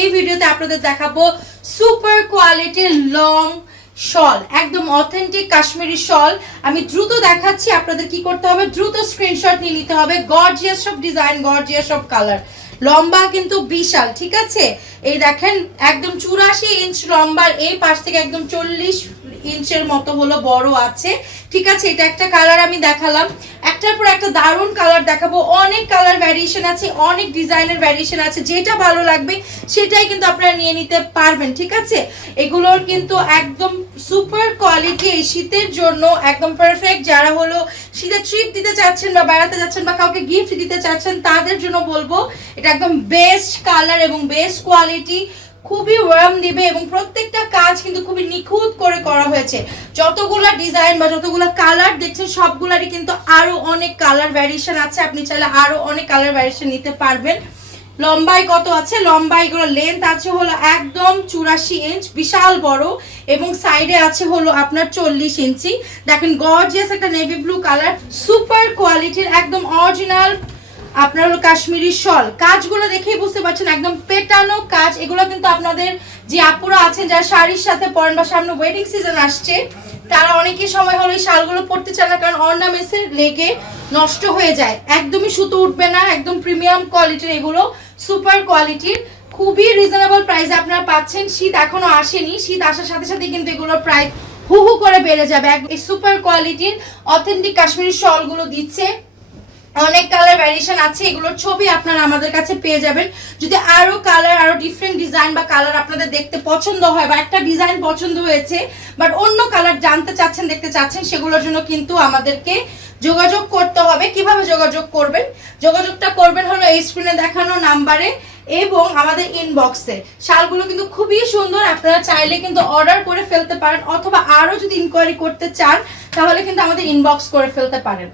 এই ভিডিওতে আপনাদের দেখাবো সুপার কোয়ালিটির লং শল, একদম অথেন্টিক কাশ্মীরি শল। আমি দ্রুত দেখাচ্ছি, আপনাদের কি করতে হবে, দ্রুত স্ক্রিনশট নিয়ে নিতে হবে। গর্জিয়াস সব ডিজাইন, গর্জিয়াস সব কালার। লম্বা কিন্তু বিশাল, ঠিক আছে। এই দেখেন একদম 84 ইঞ্চ লম্বার, এই পাশ থেকে একদম 40 ইঞ্চের মতো হলো বড় আছে, ঠিক আছে। এটা একটা কালার আমি দেখালাম, একটার পর একটা দারুণ কালার দেখাবো। অনেক কালার ভ্যারিয়েশন আছে, অনেক ডিজাইনের ভ্যারিয়েশন আছে, যেটা ভালো লাগবে সেটাই কিন্তু আপনারা নিয়ে নিতে পারবেন, ঠিক আছে। এগুলোর কিন্তু একদম সুপার কোয়ালিটি, এই শীতের জন্য একদম পারফেক্ট। যারা হলো শীতের ট্রিপ দিতে চাচ্ছেন বা বেড়াতে যাচ্ছেন বা কাউকে গিফট দিতে চাচ্ছেন, তাদের জন্য বলবো এটা একদম বেস্ট কালার এবং বেস্ট কোয়ালিটি, খুবই ওয়ার্ম দিবে এবং প্রত্যেকটা কাজ কিন্তু খুবই নিখুঁত করে করা হয়েছে। যতগুলা ডিজাইন বা যতগুলা কালার দেখছেন সবগুলারই কিন্তু আরো অনেক কালার ভ্যারিয়েশন আছে, আপনি চাইলে আরো অনেক কালার ভ্যারিয়েশন নিতে পারবেন। লম্বাই কত আছে, লম্বাই এগুলো লেন্থ আছে হলো একদম 84 ইঞ্চ, বিশাল বড়, এবং সাইডে আছে হলো আপনার 40 ইঞ্চি। দেখেন গর্জিয়াস একটা নেভি ব্লু কালার, সুপার কোয়ালিটির একদম অরিজিনাল আপনার হলো কাশ্মীরি শল। কাজগুলো দেখেই বুঝতে পারছেন একদম পেটানো কাজ। এগুলো কিন্তু আপনাদের যে আপুরা আছেন যারা শাড়ির সাথে পরেন বা সামনে ওয়েডিং সিজন আসছে, তারা অনেকই সময় হলো এই শালগুলো পরতে চায় না, কারণ অর্নামেন্টসের লেগে নষ্ট হয়ে যায়। একদমই সুতো উঠবে না, একদম প্রিমিয়াম কোয়ালিটির এগুলো, সুপার কোয়ালিটির, খুবই রিজনেবল প্রাইসে আপনারা পাচ্ছেন। শীত এখনো আসেনি, শীত আসার সাথে সাথে কিন্তু এগুলোর প্রাইস হু হু করে বেড়ে যাবে। এই সুপার কোয়ালিটির অথেন্টিক কাশ্মীরি শলগুলো দিচ্ছে, অনেক কালার ভ্যারিয়েশন আছে, এগুলোর ছবি আপনারা আমাদের কাছে পেয়ে যাবেন। যদি আরো কালার, আরো ডিফারেন্ট ডিজাইন বা কালার আপনাদের দেখতে পছন্দ হয়, বা একটা ডিজাইন পছন্দ হয়েছে বাট অন্য কালার জানতে চাচ্ছেন, দেখতে চাচ্ছেন, সেগুলোর জন্য কিন্তু আমাদেরকে যোগাযোগ করতে হবে। কিভাবে যোগাযোগ করবেন, যোগাযোগটা করবেন হলো এই স্ক্রিনে দেখানো নাম্বারে এবং আমাদের ইনবক্সে। শালগুলো কিন্তু খুবই সুন্দর, আপনারা চাইলে কিন্তু অর্ডার করে ফেলতে পারেন, অথবা আরো যদি ইনকোয়ারি করতে চান তাহলে কিন্তু আমাদের ইনবক্স করে ফেলতে পারেন।